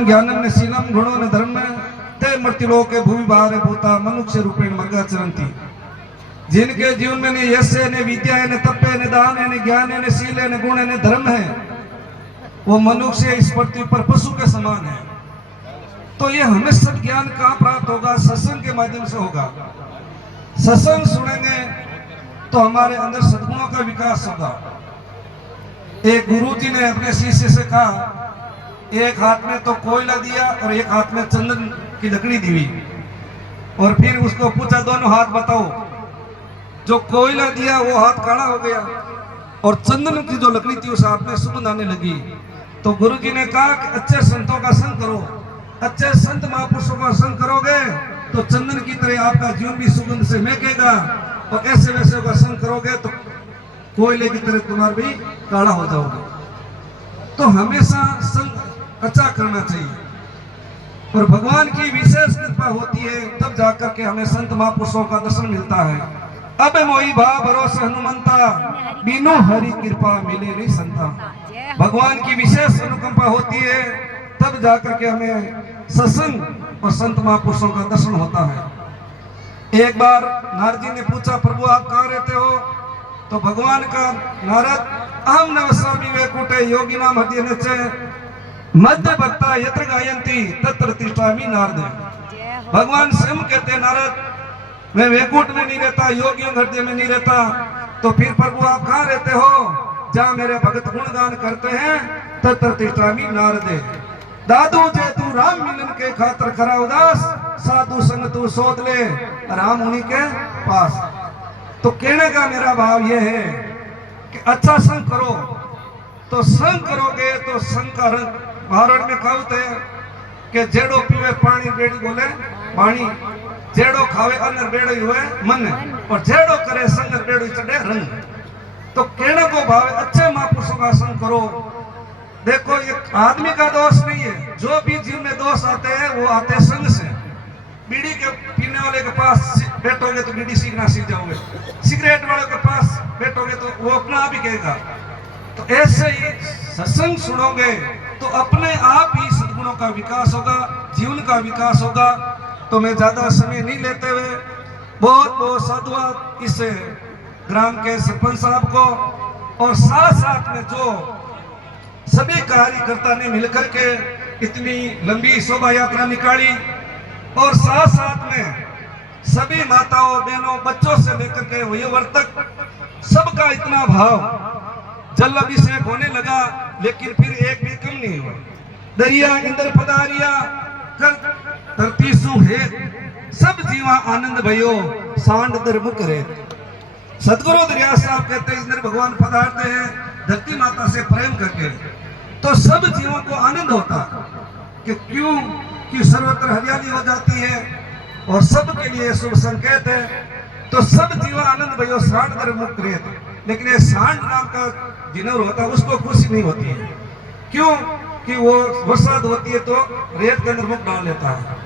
ज्ञानम ने शीलम गुणों ने धर्म ते मर्तिलोके भूमि बाहर भूता मनुष्य रूपेण मग्गा चरंती। जिनके जीवन में ने यश ने विद्या ने तपे ने दान ने ज्ञान ने शील ने गुण ने धर्म है, वो मनुष्य इस पृथ्वी पर पशु के समान है। तो ये हमें सब ज्ञान कहाँ प्राप्त होगा? सत्संग के माध्यम से होगा। सत्संग सुनेंगे तो हमारे अंदर सद्गुणों का विकास होगा। एक गुरु जी ने अपने शिष्य से कहा, एक हाथ में तो कोयला दिया और एक हाथ में चंदन की लकड़ी दी, और फिर उसको पूछा दोनों हाथ बताओ। जो कोयला दिया वो हाथ काला हो गया और चंदन की जो लकड़ी थी उस हाथ में सुगंध आने लगी। तो गुरु जी ने कहा कि अच्छे संतों का संग करो, अच्छे संत महापुरुषों का संग करोगे तो चंदन की तरह आपका जीवन भी सुगंध से महकेगा, और ऐसे वैसे का संग करोगे तो कोयले की तरह तुम्हारा भी काला हो जाओगे। तो हमेशा संग अच्छा करना चाहिए, और भगवान की विशेष कृपा होती है तब जाकर के हमें संत महापुरुषों का दर्शन मिलता है। अब मोई भा भरोसे हनुमंता, बिनु हरि कृपा मिले नहीं संता। भगवान की विशेष अनुकंपा होती है तब जाकर के हमें सत्संग और संत महापुरुषों का दर्शन होता है। एक बार नारद जी ने पूछा, प्रभु आप कहाँ रहते हो? तो भगवान का नारद, अहम नवस्वामी वैकुंठे योगी नाम हृदय नचे मध्य भक्ता यत्र गायंती तत्र तिष्ठामि नारद। भगवान स्वयं कहते नारद, मैं वैकुंठ में नहीं रहता, योगियों हृदय में नहीं रहता। तो फिर प्रभु आप कहाँ रहते हो? जहाँ मेरे भगत गुणगान करते हैं तत्र तिष्ठामि नारद। दादू जे तू राम मिलन के खातर करा उदास, साधु संग तू सोच ले राम उन्हीं के पास। तो कहने का मेरा भाव यह है कि अच्छा संग करो, तो संग करोगे तो संग का रंग। भारत में कहावत है कि जेड़ो पीवे पानी बेड़ी बोले पानी, जेड़ो खावे अन्न बेड़ो हुए मन, और जेड़ो करे संग बेड़ो चढ़े रंग। तो कहने को भाव अच्छे महापुरुषों का संग करो। देखो ये आदमी का दोष नहीं है, जो भी जीवन में दोष आते हैं वो आते हैं संग से। बीड़ी के पीने वाले के पास बैठोगे तो बीड़ी सीखना सीख जाओगे, सिगरेट वाले के पास बैठोगे तो वो अपना आप ही कहेगा। तो ऐसे ही सत्संग सुनोगे तो अपने आप ही सद्गुणों का विकास होगा, जीवन का विकास होगा। तो मैं ज्यादा समय नहीं लेते हुए बहुत बहुत साधुवाद इस ग्राम के सरपंच साहब को, और साथ साथ में जो सभी कार्यकर्ता ने मिलकर के इतनी लंबी शोभा यात्रा निकाली, और साथ साथ में सभी माताओं बहनों बच्चों से लेकर के वयोवर्तक सबका इतना भाव। जल अभिषेक होने लगा लेकिन फिर एक भी कम नहीं हुआ। दरिया इंद्र पधारिया कर धरती सुहेत, सब जीवा आनंद भयो सांड धर्म करे। सदगुरु दरिया साहब कहते हैं इंद्र भगवान पधारते हैं धरती माता से प्रेम करके, तो सब जीवों को आनंद होता कि क्यों कि सर्वत्र हरियाली हो जाती है और सबके लिए शुभ संकेत है। तो सब जीवा आनंद भयो सांड धर्म मुक्त रहे। लेकिन ये सांड नाम का जिनवर होता है उसको खुशी नहीं होती है, क्यों कि वो बरसात होती है तो रेत के अंदर मुख डाल लेता है।